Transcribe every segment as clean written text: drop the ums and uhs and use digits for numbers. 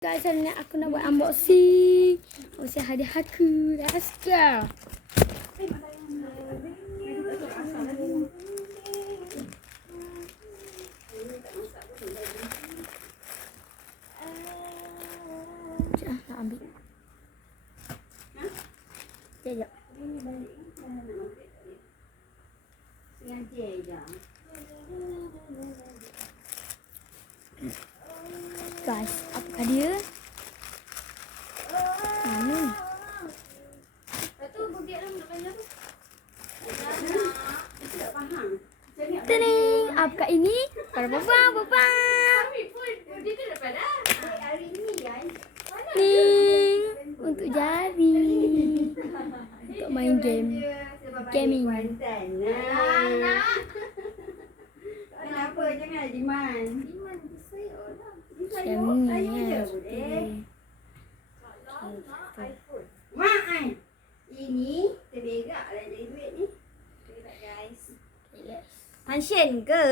Guys, hari ni aku nak buat unboxing hadiah aku. Let's go. Sekejap, nak ambil. Sekejap. Guys, apakah dia? Mana? Tening, apakah ini? Bapa. Ning, untuk jari. Untuk main game. Gaming. Kenapa? Jangan Jiman. Mak ai. Ini terberak lah jadi duit ni. Terberak guys. Hanshen ke?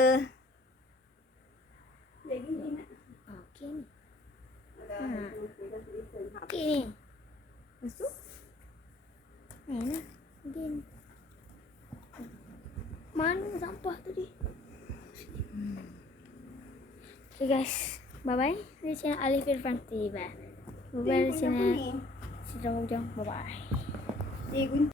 Lagi ni nak. Okey ni. Okey ni. Masuk. Mana? Game. Mana sampah tadi? Okay guys, bye bye. Di channel Alif Irfan TV. Bye bye di channel Sidra Ujang. Bye bye.